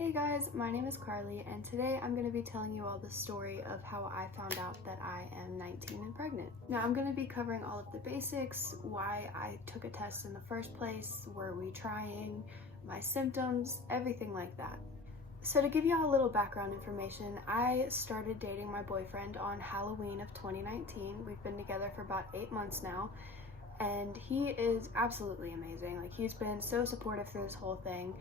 Hey guys, my name is Carly, and today I'm going to be telling you all the story of how I found out that I am 19 and pregnant. Now I'm going to be covering all of the basics, why I took a test in the first place, were we trying, my symptoms, everything like that. So to give you all a little background information, I started dating my boyfriend on Halloween of 2019. We've been together for about 8 months now, and he is absolutely amazing. Like, he's been so supportive through this whole thing.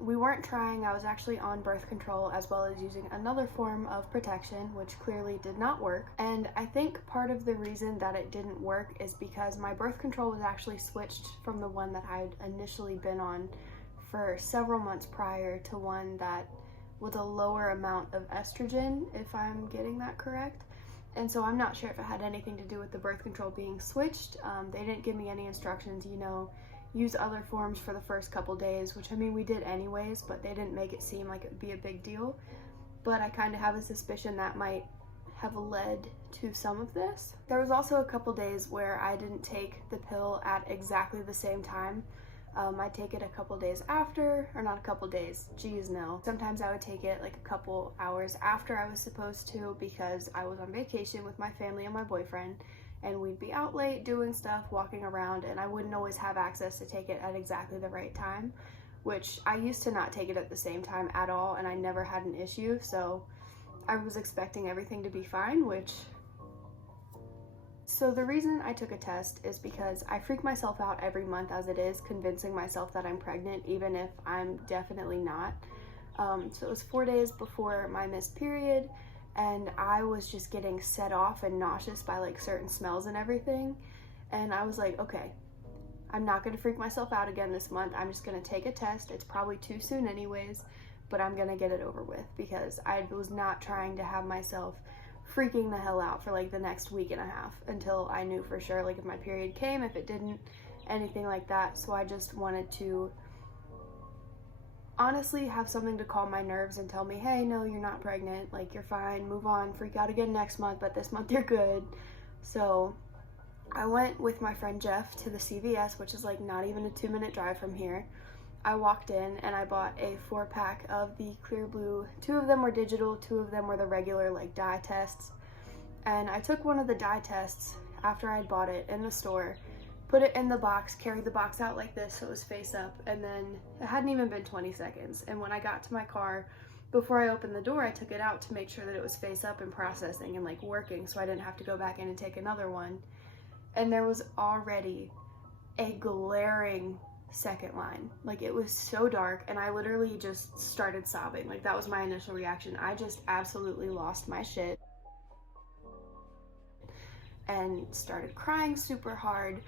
We weren't trying. I was actually on birth control as well as using another form of protection, which clearly did not work. And I think part of the reason that it didn't work is because my birth control was actually switched from the one that I'd initially been on for several months prior to one that with a lower amount of estrogen, if I'm getting that correct. And so I'm not sure if it had anything to do with the birth control being switched. They didn't give me any instructions, use other forms for the first couple days, which I mean we did anyways, but they didn't make it seem like it would be a big deal. But I kind of have a suspicion that might have led to some of this. There was also a couple days where I didn't take the pill at exactly the same time. I'd take it a couple days after, or not a couple days, geez no. Sometimes I would take it like a couple hours after I was supposed to because I was on vacation with my family and my boyfriend, and we'd be out late doing stuff, walking around, and I wouldn't always have access to take it at exactly the right time, which I used to not take it at the same time at all, and I never had an issue, so I was expecting everything to be fine, So the reason I took a test is because I freak myself out every month as it is, convincing myself that I'm pregnant, even if I'm definitely not. So it was 4 days before my missed period, and I was just getting set off and nauseous by like certain smells and everything. And I was like, okay, I'm not gonna freak myself out again this month. I'm just gonna take a test. It's probably too soon anyways, but I'm gonna get it over with because I was not trying to have myself freaking the hell out for like the next week and a half until I knew for sure, like if my period came, if it didn't, anything like that. So I just wanted to honestly have something to calm my nerves and tell me, hey, no, you're not pregnant, like you're fine, move on, freak out again next month, but this month you're good. So I went with my friend Jeff to the CVS, which is like not even a 2-minute drive from here. I walked in and I bought a 4-pack of the clear blue. 2 of them were digital, 2 of them were the regular like dye tests. And I took one of the dye tests after I'd bought it in the store, put it in the box, carried the box out like this so it was face up, and then it hadn't even been 20 seconds. And when I got to my car, before I opened the door, I took it out to make sure that it was face up and processing and like working so I didn't have to go back in and take another one. And there was already a glaring second line. Like, it was so dark and I literally just started sobbing. Like, that was my initial reaction. I just absolutely lost my shit and started crying super hard.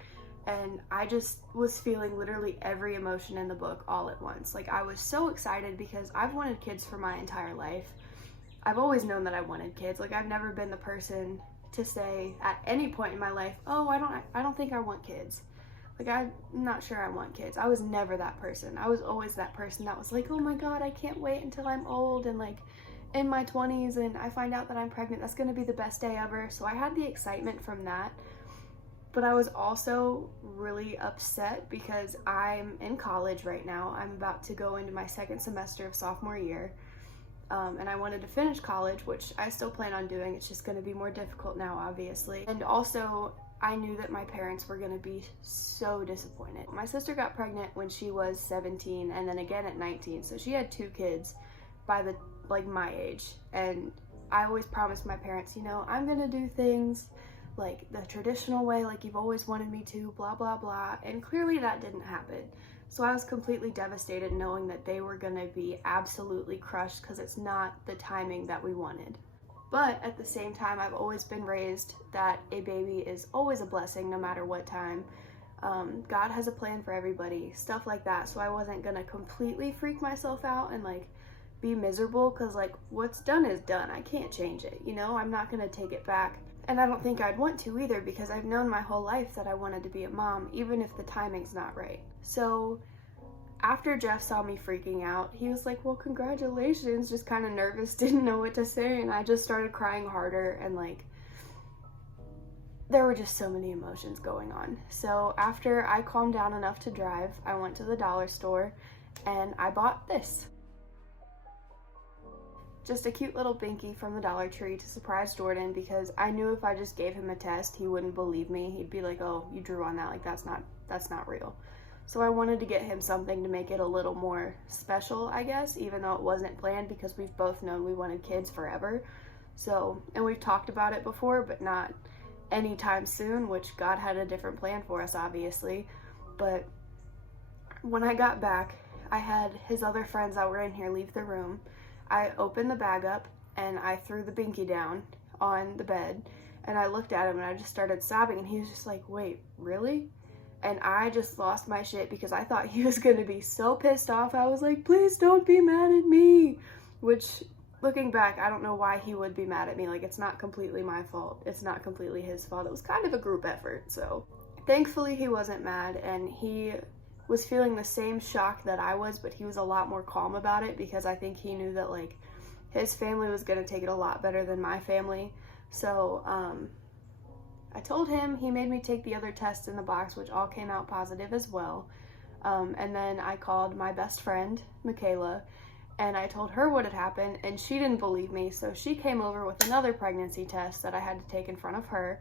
And I just was feeling literally every emotion in the book all at once. Like, I was so excited because I've wanted kids for my entire life. I've always known that I wanted kids. Like, I've never been the person to say at any point in my life, oh, I don't think I want kids. Like, I'm not sure I want kids. I was never that person. I was always that person that was like, oh my God, I can't wait until I'm old and like in my 20s and I find out that I'm pregnant. That's gonna be the best day ever. So I had the excitement from that. But I was also really upset because I'm in college right now. I'm about to go into my 2nd semester of sophomore year. And I wanted to finish college, which I still plan on doing. It's just gonna be more difficult now, obviously. And also, I knew that my parents were gonna be so disappointed. My sister got pregnant when she was 17 and then again at 19. So she had 2 kids by my age. And I always promised my parents, I'm gonna do things like the traditional way, like you've always wanted me to, blah, blah, blah. And clearly that didn't happen. So I was completely devastated knowing that they were gonna be absolutely crushed because it's not the timing that we wanted. But at the same time, I've always been raised that a baby is always a blessing no matter what time. God has a plan for everybody, stuff like that. So I wasn't gonna completely freak myself out and like be miserable because like what's done is done. I can't change it, I'm not gonna take it back. And I don't think I'd want to either because I've known my whole life that I wanted to be a mom, even if the timing's not right. So after Jeff saw me freaking out, he was like, well, congratulations, just kind of nervous, didn't know what to say, and I just started crying harder, and like, there were just so many emotions going on. So after I calmed down enough to drive, I went to the dollar store, and I bought this. just a cute little binky from the Dollar Tree to surprise Jordan, because I knew if I just gave him a test, he wouldn't believe me. He'd be like, oh, you drew on that, like that's not real. So I wanted to get him something to make it a little more special, I guess, even though it wasn't planned, because we've both known we wanted kids forever. So, and we've talked about it before, but not anytime soon, which God had a different plan for us, obviously. But when I got back, I had his other friends that were in here leave the room. I opened the bag up and I threw the binky down on the bed, and I looked at him and I just started sobbing, and he was just like, wait, really? And I just lost my shit because I thought he was gonna be so pissed off. I was like, please don't be mad at me. Which, looking back, I don't know why he would be mad at me. Like, it's not completely my fault. It's not completely his fault. It was kind of a group effort. So thankfully he wasn't mad, and he was feeling the same shock that I was, but he was a lot more calm about it, because I think he knew that like his family was gonna take it a lot better than my family. So I told him, he made me take the other tests in the box, which all came out positive as well. And then I called my best friend, Michaela, and I told her what had happened, and she didn't believe me, so she came over with another pregnancy test that I had to take in front of her.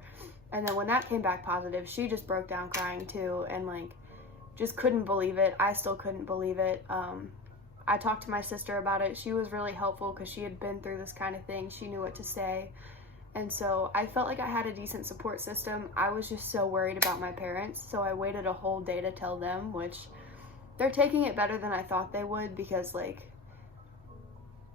And then when that came back positive, she just broke down crying too, and like just couldn't believe it. I still couldn't believe it. I talked to my sister about it. She was really helpful because she had been through this kind of thing. She knew what to say. And so I felt like I had a decent support system. I was just so worried about my parents, so I waited a whole day to tell them, which they're taking it better than I thought they would, because like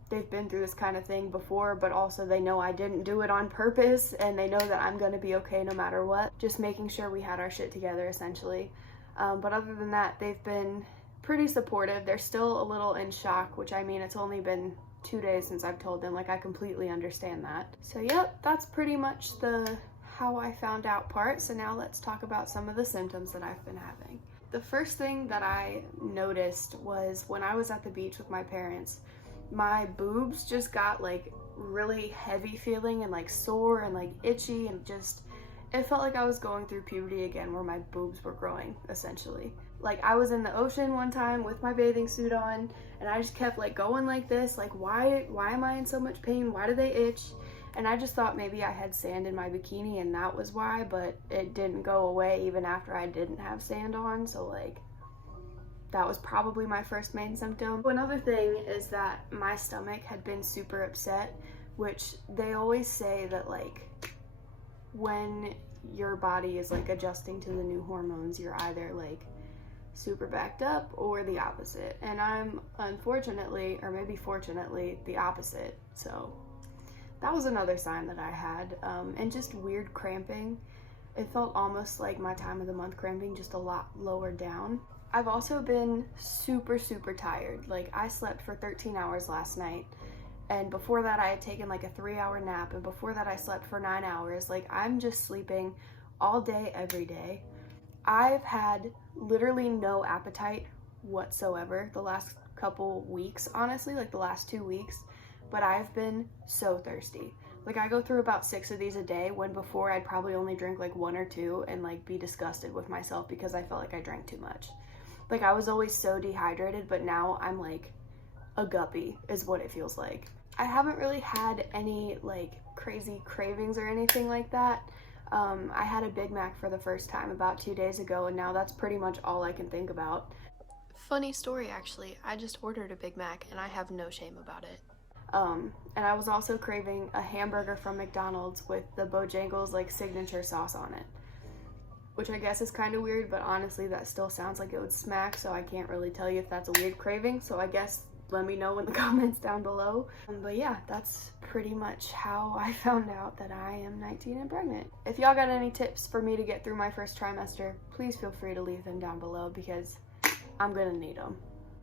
they've been through this kind of thing before, but also they know I didn't do it on purpose, and they know that I'm gonna be okay no matter what. Just making sure we had our shit together, essentially. But other than that, they've been pretty supportive. They're still a little in shock, which, I mean, it's only been 2 days since I've told them. Like, I completely understand that. So yep, that's pretty much the how I found out part. So now let's talk about some of the symptoms that I've been having. The first thing that I noticed was when I was at the beach with my parents, my boobs just got like really heavy feeling and like sore and like itchy, and just it felt like I was going through puberty again, where my boobs were growing, essentially. Like, I was in the ocean one time with my bathing suit on, and I just kept like going like this, like why am I in so much pain? Why do they itch? And I just thought maybe I had sand in my bikini and that was why, but it didn't go away even after I didn't have sand on. So like, that was probably my first main symptom. Another thing is that my stomach had been super upset, which they always say that like when your body is like adjusting to the new hormones, you're either like super backed up or the opposite. And I'm unfortunately, or maybe fortunately, the opposite. So that was another sign that I had. And just weird cramping. It felt almost like my time of the month cramping, just a lot lower down. I've also been super tired. Like, I slept for 13 hours last night, and before that I had taken like a 3-hour nap, and before that I slept for 9 hours. Like, I'm just sleeping all day, every day. I've had literally no appetite whatsoever the last couple weeks, honestly, like the last 2 weeks, but I've been so thirsty. Like, I go through about 6 of these a day, when before I'd probably only drink like 1 or 2 and like be disgusted with myself because I felt like I drank too much. Like, I was always so dehydrated, but now I'm like a guppy is what it feels like. I haven't really had any like crazy cravings or anything like that. I had a Big Mac for the first time about 2 days ago, and now that's pretty much all I can think about. Funny story, actually. I just ordered a Big Mac and I have no shame about it. And I was also craving a hamburger from McDonald's with the Bojangles like signature sauce on it, which I guess is kind of weird, but honestly that still sounds like it would smack, so I can't really tell you if that's a weird craving, so I guess let me know in the comments down below. But yeah, that's pretty much how I found out that I am 19 and pregnant. If y'all got any tips for me to get through my first trimester, please feel free to leave them down below, because I'm gonna need them.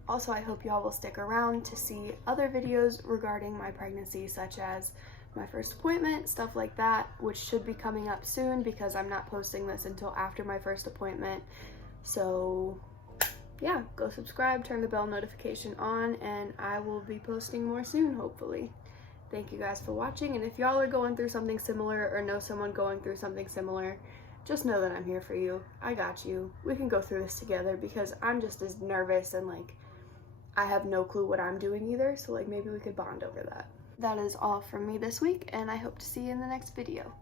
Also, I hope y'all will stick around to see other videos regarding my pregnancy, such as my first appointment, stuff like that, which should be coming up soon because I'm not posting this until after my first appointment. So yeah, go subscribe, turn the bell notification on, and I will be posting more soon, hopefully. Thank you guys for watching, and if y'all are going through something similar or know someone going through something similar, just know that I'm here for you. I got you. We can go through this together, because I'm just as nervous and like I have no clue what I'm doing either, so like maybe we could bond over that. That is all from me this week, and I hope to see you in the next video.